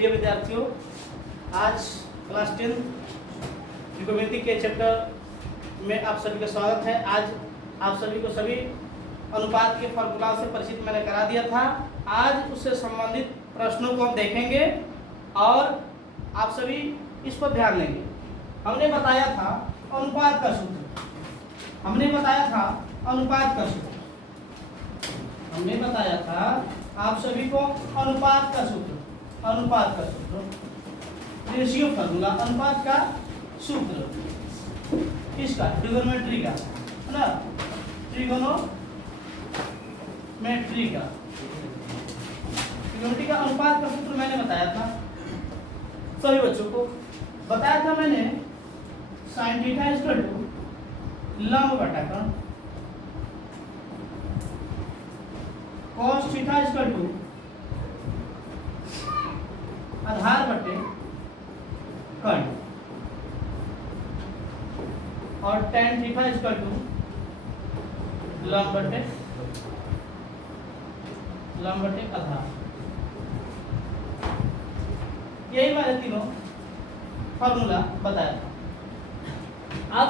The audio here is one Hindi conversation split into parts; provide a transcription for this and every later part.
प्रिय विद्यार्थियों, आज क्लास 10 त्रिकोणमिति के चैप्टर में आप सभी का स्वागत है। आज आप सभी को सभी अनुपात के फॉर्मूला से परिचित मैंने करा दिया था। आज उससे संबंधित प्रश्नों को हम देखेंगे और आप सभी इस पर ध्यान देंगे। हमने बताया था अनुपात का सूत्र, हमने बताया था आप सभी को अनुपात का सूत्र रेशियो फार्मूला, अनुपात का सूत्र किसका? ट्रिगोनोमेट्री का, है ना? ट्रिगोनोमेट्री का अनुपात का सूत्र मैंने बताया था सभी बच्चों को। बताया था मैंने sin थीटा इक्वल टू लंब बटा कर्ण, cos थीटा इक्वल टू आधार बटे कर्ण और tan थीटा इक्वल टू लंब बटे आधार। यही मैंने तीनों फॉर्मूला बताया था। आप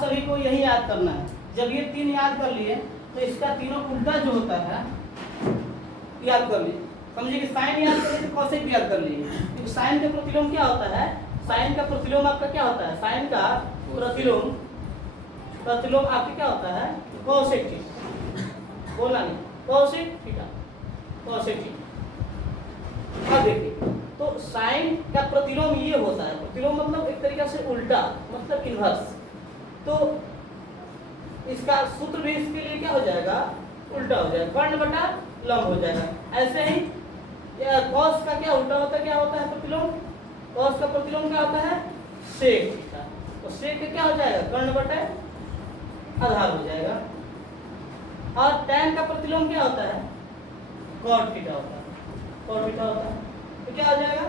सभी को यही याद करना है। जब ये तीन याद कर लिए तो इसका तीनों उल्टा जो होता है याद कर लिए। समझिए कि साइन याद कर लिए तो कॉसेक भी याद कर लिए, क्योंकि साइन का प्रतिलोम क्या होता है? साइन का प्रतिलोम आपका क्या होता है? साइन का प्रतिलोम आपका क्या होता है? Cosec theta. बोला नहीं, कॉसेक थीटा। अब देखिए, तो साइन का प्रतिलोम ये होता है। प्रतिलोम मतलब एक तरीके से उल्टा, मतलब इन्वर्स। तो इसका सूत्र भी इसके लिए क्या हो जाएगा? उल्टा हो जाएगा, कर्ण बटा लंब हो जाएगा। ऐसे ही कॉस का क्या उल्टा होता है? क्या होता है प्रतिलोम? कॉस का प्रतिलोम क्या होता है? Sec theta. तो सेक का क्या हो जाएगा? कर्ण बटे आधार हो जाएगा। और tan का प्रतिलोम क्या होता है? cot थीटा होता है। तो क्या हो जाएगा?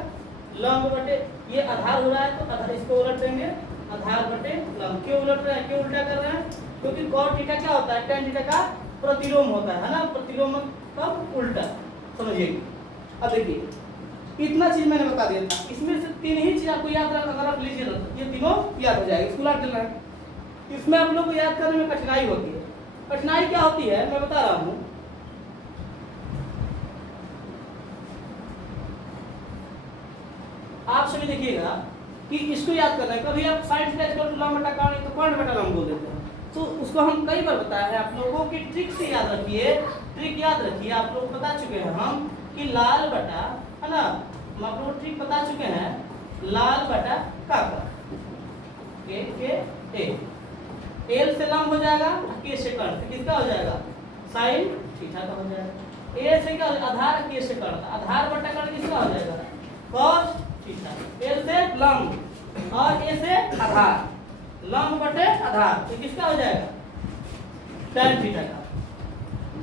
लंब बटे, ये आधार हो रहा है तो आधार, इसको उलट देंगे, आधार बटे लंब। क्यों उलट रहे हैं? क्यों उल्टा कर रहे हैं? क्योंकि cot थीटा क्या होता है? tan थीटा का प्रतिलोम होता है ना? प्रतिलोम मतलब उल्टा। समझिए। अब देखिए, इतना चीज मैंने बता दिया था। इसमें से तीन ही चीज आपको याद रख लीजिए ना, ये तीनों याद हो जाएगा। इसको उलट देना है। इसमें आप लोग को याद करने में कठिनाई होती है। कठिनाई क्या होती है मैं बता रहा हूं। आप सभी देखिएगा कि इसको याद करना है। कभी आप साइन थीटा इक्वल टू लंब बटा कर्ण तो कर्ण बटा लंब बोल देते हैं। तो उसको हम कई बार बताया है आप लोगों की ट्रिक से याद रखिए। ट्रिक याद रखिए, आप लोग बता चुके हैं हम कि लाल बटा, है ना? हम आप लोग ट्रिक बता चुके हैं, लाल बटा काका के एल से लंब हो जाएगा, के से कर्ण। तो किसका हो जाएगा? साइन थीटा का हो जाएगा। ए से क्या? आधार, के से कर्ण। आधार बटा कर्ण किसका हो जाएगा? cos theta. एल से लंब और ए से आधार, लंब बटे आधार। तो किसका हो जाएगा? tan थीटा का।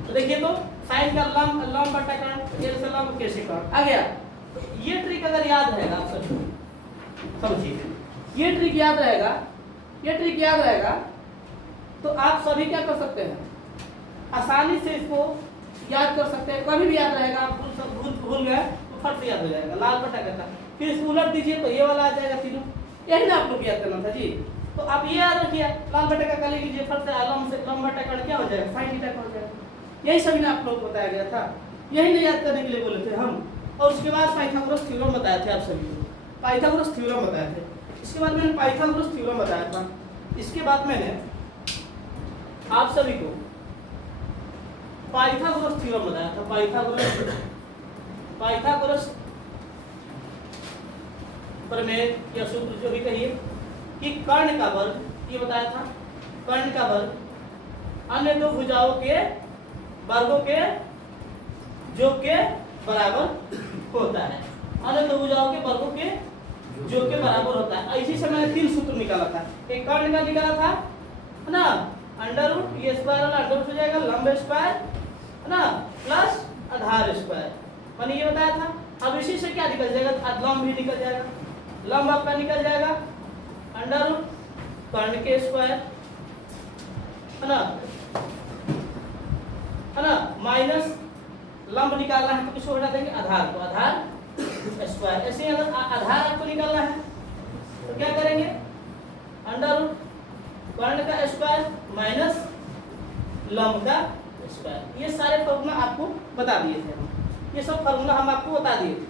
तो देखिए, तो साइन का लंब बटा कर्ण, एल से लंब, के से कर्ण आ गया। तो ये ट्रिक अगर याद रहेगा आप सब समझिए, ये ट्रिक याद रहेगा तो आप सभी क्या कर सकते हैं? आसानी से इसको याद कर सकते हैं। कभी भी याद रहेगा, आप भूल गए तो फट से याद हो जाएगा। लाल बटा करता, फिर इसको उलट दीजिए तो ये वाला आ जाएगा तीनों। यही ना आप लोग याद करना था जी। तो आप ये याद रखिए, लाल बटा का कर लीजिए, फट से लंब बटा कर्ण क्या हो जाएगा? साइन थीटा का हो जाएगा। यही सभी ने आप लोग को बताया गया था। यही नहीं याद करने के लिए बोले थे हम। और उसके बाद पाइथागोरस थ्योरम बताए थे आप सभी को। पाइथागोरस थ्योरम बताए थे। इसके बाद मैंने पाइथागोरस थ्योरम बताया था। इसके बाद मैंने आप सभी को पाइथागोरस थ्योरम बताया था। पाइथागोरस प्रमेय या सूत्र जो भी कहिए, कि कर्ण का वर्ग, ये बताया था, कर्ण का वर्ग अन्य दो भुजाओं के वर्गों के योग के बराबर होता है। अन्य दो भुजाओं के वर्गों के योग के बराबर होता है। इसी से मैंने तीन सूत्र निकाला था। एक कर्ण का निकाला था, है ना? अंडर रूट, ये स्क्वायर वाला अंडर रूट हो जाएगा, लंब स्क्वायर, है ना, प्लस आधार स्क्वायर। मैंने ये बताया था। अब इसी से क्या निकल जाएगा? लंब भी निकल जाएगा। लंब आपका निकल जाएगा अंडर रूट कर्ण के स्क्वायर, है ना, माइनस लंब निकालना है तो किसको हटा देंगे, आधार को, आधार स्क्वायर। ऐसे ही अगर आधार आपको निकालना है तो क्या करेंगे, अंडर रूट कर्ण का स्क्वायर माइनस लंब का स्क्वायर। ये सारे फॉर्मूला आपको बता दिए थे हम, ये सब फॉर्मूला हम आपको बता दिए थे।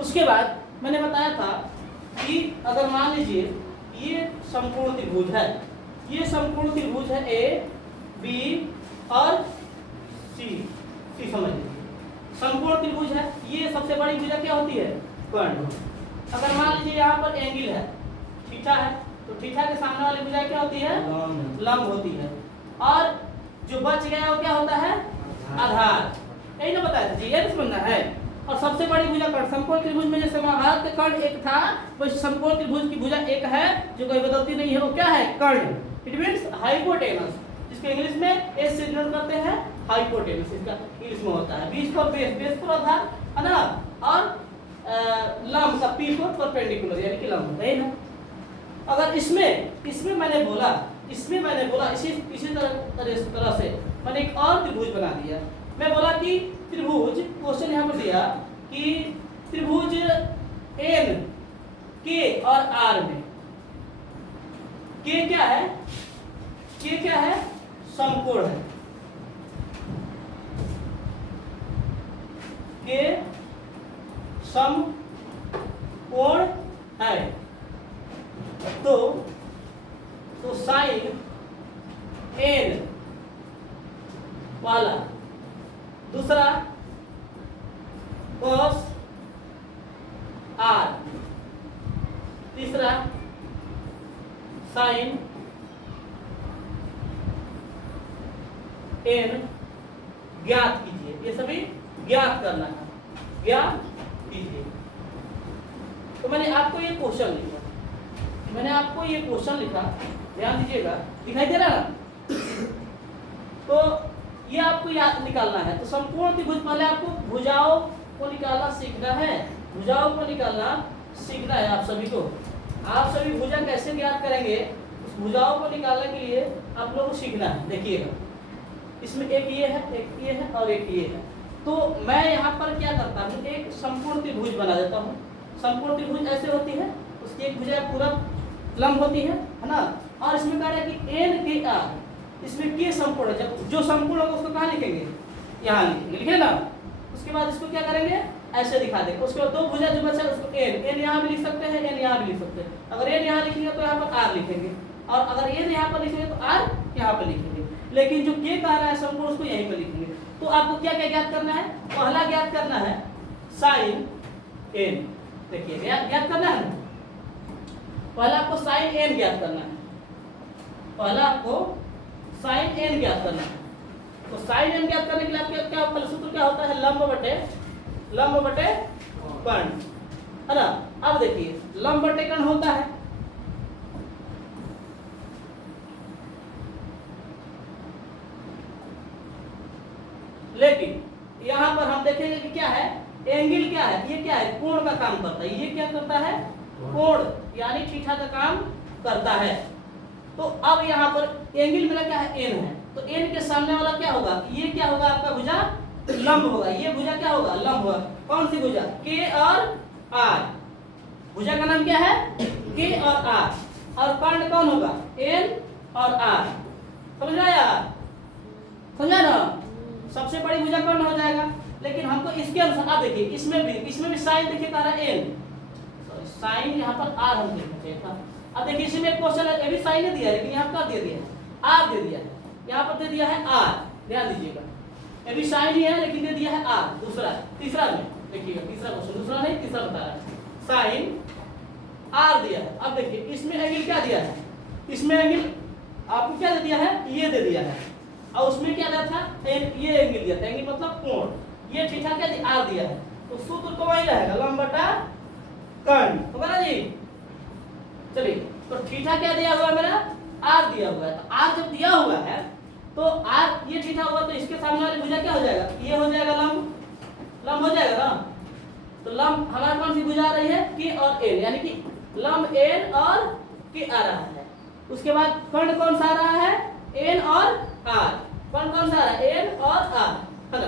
उसके बाद मैंने बताया था कि अगर मान लीजिए ये समकोण त्रिभुज है, ये समकोण त्रिभुज है ए बी और सी, सी समझ लीजिए समकोण त्रिभुज है। ये सबसे बड़ी भुजा क्या होती है, कर्ण। अगर मान लीजिए यहाँ पर एंगल है थीटा है, तो थीटा के सामने वाली भुजा क्या होती है, लंब होती है। और जो बच गया वो क्या होता है, आधार। यही ना बताया था, ये समझना है। और सबसे बड़ी भुजा कर्ण, समकोण त्रिभुज में जैसे महाभारत का कर्ण एक था, वैसे समकोण त्रिभुज की भुजा एक है जो कोई बदलती नहीं है, वो क्या है, कर्ण। इट मींस हाइपोटेनस, जिसको इंग्लिश में एस से डिनोट करते हैं, हाइपोटेनस इसका इंग्लिश में होता है। बीच पर बेस, बेस पर आधार है ना, और लंब का पी पर परपेंडिकुलर यानी कि लंब होता है ना। अगर इसमें मैंने बोला इसी तरह से मैंने एक और त्रिभुज बना दिया। मैं बोला कि त्रिभुज, क्वेश्चन यहाँ पर दिया कि त्रिभुज एन के और आर में, के क्या है, के क्या है, समकोण है, के समकोण है। तो साइन एन वाला, दूसरा कॉस आर, तीसरा साइन एन ज्ञात कीजिए। ये सभी ज्ञात करना है, ज्ञात कीजिए। तो मैंने आपको ये क्वेश्चन लिखा, ध्यान दीजिएगा, दिखाई दे रहा ना। तो ये आपको याद निकालना है। तो समकोण त्रिभुज पहले आपको भुजाओं को निकालना सीखना है, भुजाओं को निकालना सीखना है आप सभी को। आप सभी भुजा कैसे ज्ञात करेंगे, उस भुजाओं को निकालने के लिए आप लोगों को सीखना है। देखिएगा, इसमें एक ये है, एक ये है और एक ये है। तो मैं यहाँ पर क्या करता हूँ, एक समकोण त्रिभुज बना देता हूँ। समकोण त्रिभुज ऐसे होती है, उसकी एक भुजा पूरा लंब होती है ना। और इसमें कह रहा है कि एन के आर, इसमें के समकोण है। जब जो समकोण होगा उसको कहाँ लिखेंगे, यहाँ लिखेंगे, लिखे ना। उसके बाद इसको क्या करेंगे, ऐसे दिखा देंगे। उसके बाद दो भुजा जो बचा है उसको एन यहाँ भी लिख सकते हैं, एन यहाँ भी लिख सकते हैं। अगर एन यहाँ लिखेंगे तो यहाँ पर आर लिखेंगे, और अगर एन यहाँ पर लिखेंगे तो आर यहाँ पर लिखेंगे। लेकिन जो के कह रहा है समकोण, उसको यहीं पर लिखेंगे। तो आपको क्या क्या ज्ञात करना है, पहला ज्ञात करना है साइन एन। देखिए ज्ञात करना है ना, पहला आपको साइन एन ज्ञात करना है, पहला आपको साइन एन ज्ञात करना है। तो साइन एन ज्ञात करने के लिए आपके क्या सूत्र क्या होता है, लंब बटे कर्ण, है ना। अब देखिए लंब बटे कर्ण होता है, लेकिन यहाँ पर हम देखेंगे कि क्या है, एंगल क्या है, ये क्या है, कोण का काम करता है। ये क्या करता है, कोण यानी थीटा का काम करता है। तो अब यहाँ पर एंगल मेरा क्या है, एन है। तो एन के सामने वाला क्या होगा, ये क्या होगा, आपका भुजा लंब होगा। ये भुजा क्या होगा, लंब होगा। कौन सी भुजा, के और आर। भुजा का नाम क्या है, के और आर। और कर्ण कौन होगा, एन और आर। समझ आया, समझा ना। सबसे बड़ी भुजा कर्ण हो जाएगा। लेकिन हमको इसके अनुसार, आप देखिए इसमें भी साइन देखिए कह रहा है एन, साइन यहाँ पर आर हम देखना चाहिए था। अब देखिए इसमें एक क्वेश्चन है, ये भी साइन ने दिया है, लेकिन यहाँ पर दे दिया है आर, दे दिया है, यहाँ पर दे दिया है आर। ध्यान दीजिएगा, ये भी साइन ही है लेकिन दे दिया है आर। दूसरा, तीसरा में देखिएगा, तीसरा क्वेश्चन, दूसरा नहीं तीसरा बता रहा है, साइन आर दिया है। अब देखिए इसमें एंगल क्या दिया है, इसमें एंगल आपको क्या दे दिया है, ये दे दिया है। और उसमें क्या दिया था, ये एंगल दिया था, एंगल मतलब कोण। ये थीटा क्या दिया, आर दिया है। तो सूत्र तो वही रहेगा, लंब बटा कर्ण, होगा ना जी। चलिए, तो थीटा क्या दिया हुआ है मेरा, आर दिया हुआ है। तो आर जब दिया हुआ है तो आर ये थीटा हुआ, तो इसके सामने वाली भुजा क्या हो जाएगा, ये हो जाएगा लंब हो जाएगा ना। तो लंब हमारा कौन सी भुजा आ रही है, के और एन, यानी कि लंब एन और के आ रहा है। उसके बाद कर्ण कौन सा आ रहा है, एन और आर। कर्ण कौन सा आ रहा है, एन और आर, है ना।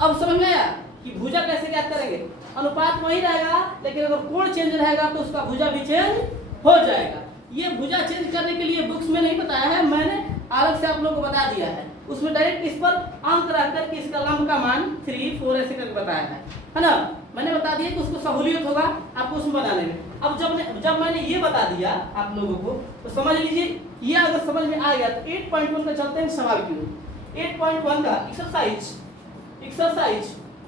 अब समझ में आया कि भुजा कैसे ज्ञात करेंगे। अनुपात वही रहेगा, लेकिन अगर कोण चेंज रहेगा तो उसका भुजा भी चेंज हो जाएगा। ये भुजा चेंज करने के लिए बुक्स में नहीं बताया है, मैंने अलग से आप लोगों को बता दिया है। उसमें डायरेक्ट इस पर अंक रख कर के इसका लंब का मान 3, 4 ऐसे करके बताया है ना। मैंने बता दिया कि उसको सहूलियत होगा आपको उसमें बनाने में। अब जब मैंने ये बता दिया आप लोगों को, तो समझ लीजिए ये अगर समझ में आ गया तो 8.1 का चलते हैं सवाल की ओर। 8.1 का एक्सरसाइज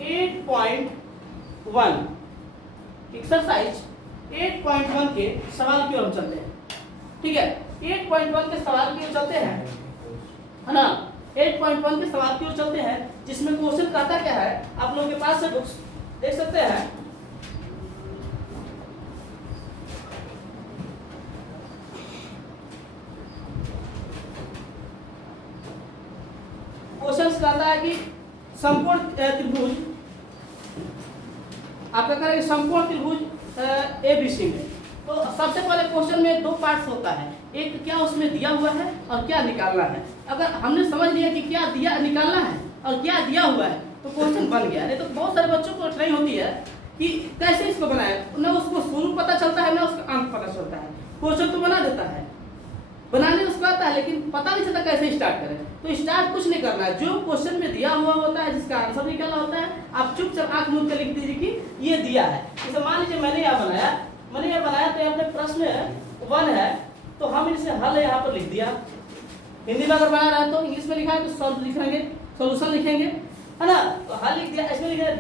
8.1 के सवाल की ओर हम चलते हैं। ठीक है, 8.1 के सवाल की ओर चलते हैं, है ना। 8.1 के सवाल की ओर चलते हैं, जिसमें क्वेश्चन कहता क्या है, आप लोगों के पास से बुक्स देख सकते हैं। क्वेश्चन कहता है कि समकोण त्रिभुज, आपका करेंगे समकोण त्रिभुज एबीसी में। तो सबसे पहले क्वेश्चन में 2 पार्ट्स होता है, एक क्या उसमें दिया हुआ है और क्या निकालना है। अगर हमने समझ लिया कि क्या दिया निकालना है और क्या दिया हुआ है तो क्वेश्चन बन गया। नहीं तो बहुत सारे बच्चों को कठिनाई होती है कि कैसे इसको बनाए, ना उसको स्वरूप पता चलता है ना उसका अंक पता चलता है। क्वेश्चन तो बना देता है, बनाने उसको आता है, लेकिन पता नहीं चलता कैसे स्टार्ट करें। तो स्टार्ट कुछ नहीं करना है, जो क्वेश्चन में दिया हुआ होता है जिसका आंसर निकालना होता है, आप चुपचाप आंख मूंद के लिख दीजिए कि ये दिया है। जैसे मान लीजिए मैंने यह बनाया तो यहाँ पे प्रश्न 1 है, तो हम इसे हल यहाँ पर लिख दिया। हिंदी में अगर बना रहा है तो इंग्लिश में लिखा है तो सॉल्व लिखेंगे, सॉल्यूशन लिखेंगे, है ना। तो हल लिख दिया, इसमें लिखा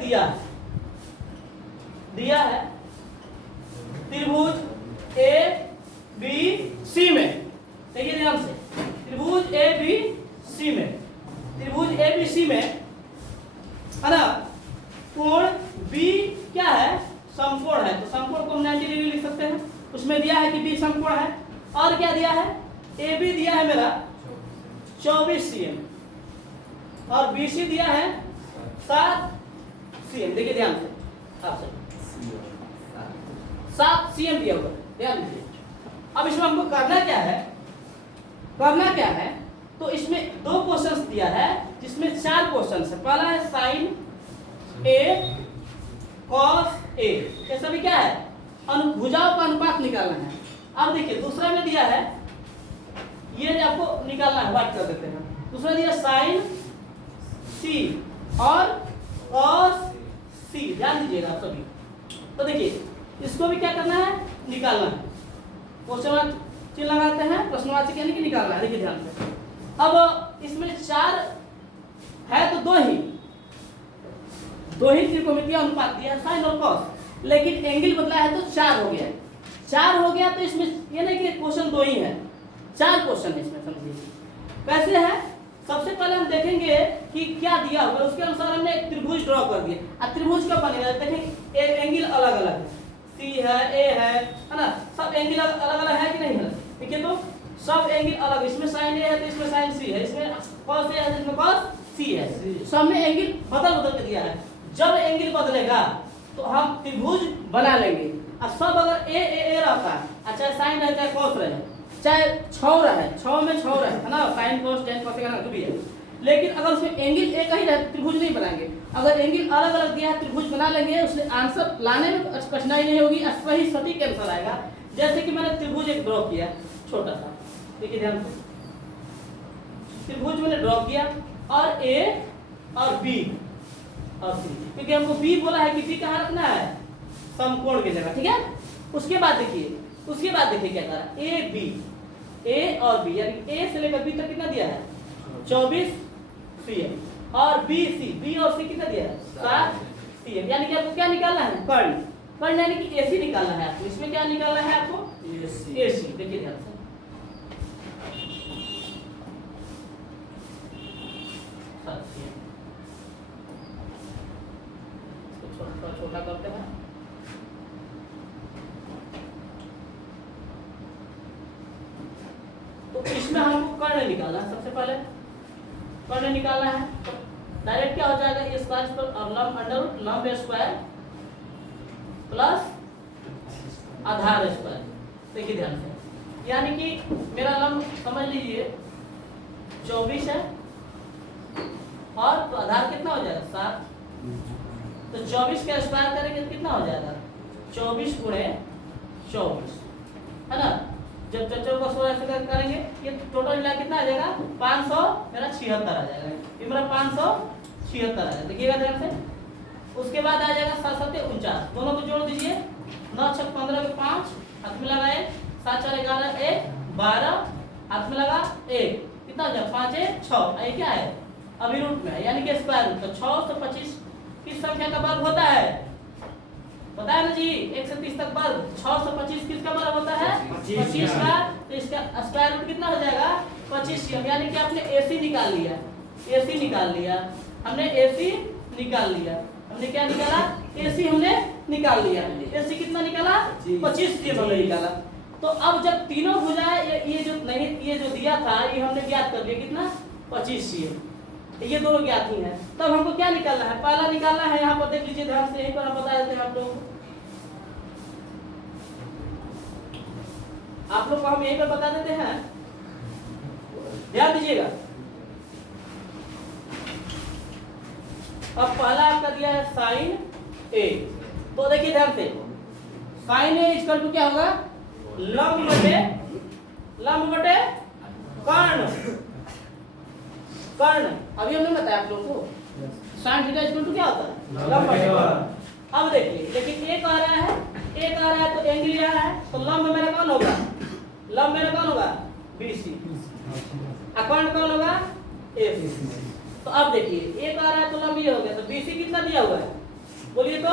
दिया है त्रिभुज ए बी सी में। देखिए ध्यान से, त्रिभुज ए बी सी में, है ना, कोण बी क्या है, समकोण है। तो समकोण को हम 90 डिग्री लिख सकते हैं। उसमें दिया है कि बी समकोण है। और क्या दिया है, ए बी दिया है मेरा 24 cm और बी सी दिया है 7 cm। देखिए ध्यान से, आप 7 cm दिया हुआ, ध्यान दीजिए। अब इसमें हमको करना क्या है, तो इसमें 2 क्वेश्चंस दिया है जिसमें 4 क्वेश्चंस है। पहला है साइन ए कॉस ए, ये सभी क्या है, भुजाओं का अनुपात निकालना है। अब देखिए दूसरा में दिया है, ये आपको निकालना है, बात कर देते हैं। दूसरा दिया साइन सी और कॉस सी, ध्यान दीजिएगा आप सभी। तो देखिए इसको भी क्या करना है, निकालना है। क्वेश्चन चिन्ह लगाते हैं, प्रश्नवाचक यानी कि निकालना है। देखिए ध्यान से, अब इसमें 4 है तो 2 ही त्रिकोणमितीय अनुपात दिया है, साइन और कॉस, लेकिन एंगल बदला है तो 4 हो गया। तो इसमें ये नहीं कि क्वेश्चन 2 ही है, 4 क्वेश्चन है इसमें, समझिए कैसे है। सबसे पहले हम देखेंगे कि क्या दिया हुआ है, उसके अनुसार हमने एक त्रिभुज ड्रॉ कर दिया। अब त्रिभुज कब बनेगा, देखेंगे एंगल अलग अलग है, सी है, ए है ना, सब एंगल अलग अलग है कि नहीं है। देखिए तो सब एंगल अलग, इसमें साइन ए है तो इसमें साइन सी है, इसमें कॉस ए है तो इसमें कॉस सी है। सब में एंगल बदल के दिया है। जब एंगल बदलेगा तो हम त्रिभुज बना लेंगे। अब सब अगर ए रहता है, चाहे साइन रहे चाहे कॉस रहे, चाहे 6 रहे, 6 में 6 रहे, है ना, साइन कॉस टेन कॉस का भी है, लेकिन अगर उसमें एंगल एक ही रहे त्रिभुज नहीं बनाएंगे। अगर एंगल अलग अलग दिया है त्रिभुज बना लेंगे, उससे आंसर लाने में कठिनाई नहीं होगी, सही सटीक आंसर आएगा। जैसे कि मैंने त्रिभुज एक ड्रॉ किया छोटा सा, देखिए ध्यान से, त्रिभुज मैंने ड्रॉ किया और ए और बी और सी, क्योंकि हमको बी बोला है कि बी कहाँ रखना है, समकोण की जगह, ठीक है। उसके बाद देखिए क्या करा, ए और बी, यानी ए से लेकर बी तक कितना दिया है 24 cm और बी और सी कितना दिया है 7 cm। यानी कि आपको क्या निकालना है, कर्ण यानी कि एसी निकालना है आपको। इसमें क्या निकालना है आपको, एसी। देखिए ध्यान से, छोटा करते हैं। तो इसमें हमको कर्ण निकालना है। सबसे पहले कर्ण निकालना है, तो डायरेक्ट क्या हो जाएगा, ए स्क्वायर पर अंडर लंब स्क्वायर प्लस आधार स्क्वायर। देखिए ध्यान से, यानी कि मेरा लंब समझ लीजिए 24 है और तो आधार कितना हो जाएगा 7, तो 24 का स्क्वायर करेंगे तो कितना हो जाएगा 24 गुणे 24 है ना। जब चच्चों को 16 से करेंगे ये टोटल मिला कितना आ जाएगा 500 मेरा 76 आ जाएगा, ये मेरा 576 आ जाएगा, देखिएगा ध्यान से। उसके बाद आ जाएगा 7 7 49, दोनों को जोड़ दीजिए, 9 6 15 के 5 हाथ में लगा 1, 7 4 11 1 12 हाथ में लगा 1, कितना हो जाएगा 5 1 6, ये क्या है अभी रूट में है यानी कि स्क्वायर रूट। तो 625 किस संख्या का वर्ग होता है पता है ना जी, 1 से 30 तक वर्ग। 625 किसका वर्ग होता है 25 का, तो इसका स्क्वायर रूट कितना हो जाएगा 25, यानी कि आपने AC निकाल लिया, AC निकाल लिया हमने, AC निकाल लिया हमने, क्या निकाला AC हमने निकाल लिया, AC कितना निकाला 25 के हमने निकाला। तो अब जब तीनों भुजाएं ये जो नहीं ये जो दिया था ये हमने ज्ञात कर लिया कितना 25 ये दोनों ज्ञात ही है। तब हमको क्या निकालना है, पहला निकालना है, यहाँ पर देख लीजिए ध्यान से, यहीं पर हम बता देते हैं आप लोगों को, आप लोग को हम यहीं पर बता देते हैं, ध्यान दीजिएगा। अब पहला आपका दिया है साइन A, तो देखिए ध्यान से, साइन A इक्वल टू क्या होगा लंब बटे कर्ण। कर्ण अभी हमने बताया आप लोगों को, साइन थीटा इक्वल टू क्या होता है लंब बटे कर्ण। अब देखिए लेकिन एक आ रहा है तो एंगल आ रहा है, तो लंब मेरा कौन होगा, लंब मेरा कौन होगा BC, कर्ण कौन होगा AC। तो अब देखिए एक आ रहा है तो लंब ये हो गया, तो BC कितना दिया हुआ है बोलिए तो,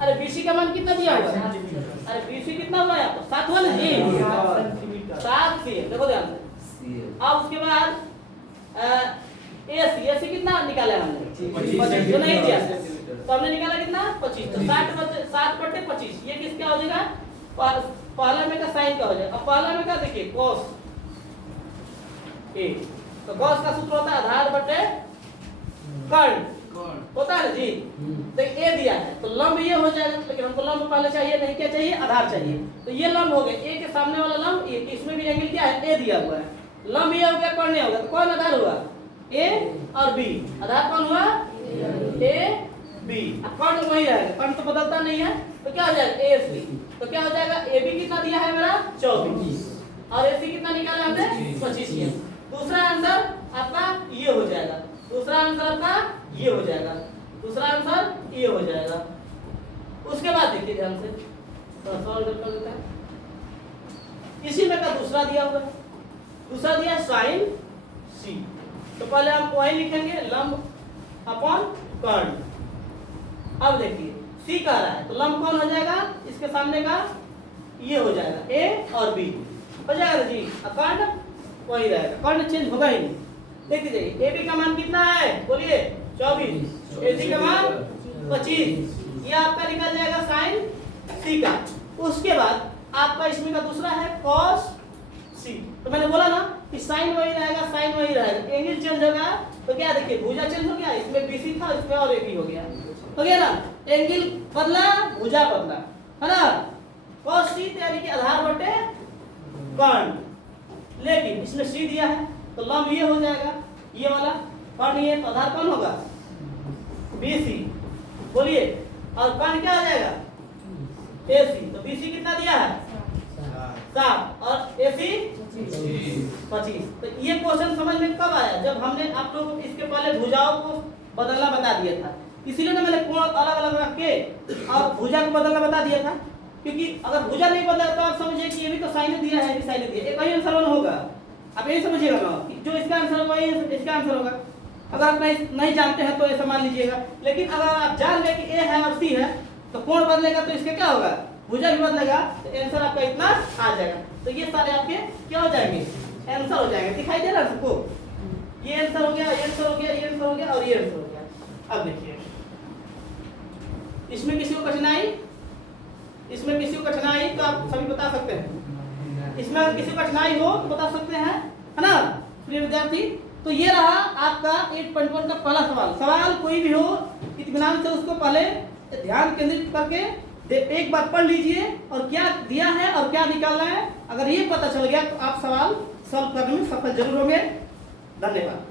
अरे BC का मान कितना दिया हुआ है, अरे BC कितना हुआ है आपको 7 हुआ ना जी, 7 से देखो ध्यान से। अब उसके बाद AC कितना निकाला है हमने 25, जो नहीं दिया तो हमने निकाला कितना 25, तो 7 बटे 25 ये किसका हो जाएगा, पहला में का साइन का हो जाएगा। अब पहला में का देखिए cos A, तो cos का सूत्र होता है आधार बटे कर्ण होता है जी। तो A दिया है तो लंब ये हो जाएगा, लेकिन हमको लंब पहले चाहिए नहीं, क्या चाहिए आधार चाहिए, तो ये लंब हो गया A के सामने वाला लंब, इसमें भी एंगल क्या है A दिया हुआ है, लंब ये हो गया कर्ण ये हो गया, तो कौन आधार हुआ A और B, आधार कौन हुआ A B, अब कर्ण वही रहेगा, कर्ण तो बदलता नहीं है, तो क्या हो जाएगा AC, तो क्या हो जाएगा AB कितना दिया है मेरा 24 और AC कितना निकाला हमने 25। दूसरा आंसर आपका ये हो जाएगा, दूसरा आंसर आपका ये हो जाएगा, दूसरा आंसर ये हो जाएगा। उसके बाद देखिए ध्यान से सॉल्व कर लेते हैं, इसी में का दूसरा दिया हुआ है, दूसरा दिया साइन C, तो पहले हम वही लिखेंगे लंब अपॉन कर्ण। अब देखिए C का रहा है तो लंब कौन हो जाएगा, इसके सामने का ये हो जाएगा A और B हो जाएगा जी, कर्ण वही रहेगा, कर्ण चेंज होगा ही नहीं। देखिए AB का मान कितना है बोलिए 24, AC का मान 25, ये आपका निकल जाएगा साइन C का। उसके बाद आपका इसमें का दूसरा है cos C, तो मैंने बोला ना कि साइन वही रहेगा, साइन वही रहेगा, एंगल चेंज होगा तो क्या देखिए भुजा चेंज हो गया, इसमें BC था इसमें और AB हो गया, हो गया ना, एंगल बदला भुजा बदला है ना, cos C यानी कि आधार बटे कर्ण, लेकिन इसमें C दिया है तो लंब ये हो जाएगा, ये वाला कर्ण ये, तो आधार कौन होगा BC बोलिए, और कर्ण क्या हो जाएगा AC, तो BC कितना दिया है 7 और AC 25। तो ये क्वेश्चन समझ में कब आया, जब हमने आप लोगों को इसके पहले भुजाओं को बदलना बता दिया था, इसीलिए ना मैंने कोण अलग अलग रख के और भुजा को बदलना बता दिया था, क्योंकि अगर भुजा नहीं बदला तो आप समझिए कि ये भी तो साइन दिया है, साइन दिया, एक ही आंसर होगा, आप यही समझिएगा ना, जो इसका आंसर होगा ये इसका आंसर होगा। अगर आप नहीं जानते हैं तो ऐसा मान लीजिएगा, लेकिन अगर आप जान ले कि A है और C है तो कोण बदलेगा तो इसके क्या होगा भुजा भी बदलेगा, तो आंसर आपका इतना आ जाएगा। तो ये सारे आपके क्या हो जाएंगे आंसर हो जाएंगे, दिखाई दे रहा है सबको, ये आंसर हो गया, ये आंसर हो गया, ये आंसर हो गया और ये आंसर हो गया। अब देखिए इसमें किसी को कठिनाई, इसमें किसी को कठिनाई तो आप सभी बता सकते हैं, इसमें अगर किसी को कठिनाई हो तो बता सकते हैं, है ना प्रिय विद्यार्थी। तो ये रहा आपका 8.1 का पहला सवाल। सवाल कोई भी हो इत्मीनान से उसको पहले ध्यान केंद्रित करके एक बार पढ़ लीजिए और क्या दिया है और क्या निकालना है। अगर ये पता चल गया तो आप सवाल सॉल्व करने में सफल जरूर होंगे। धन्यवाद।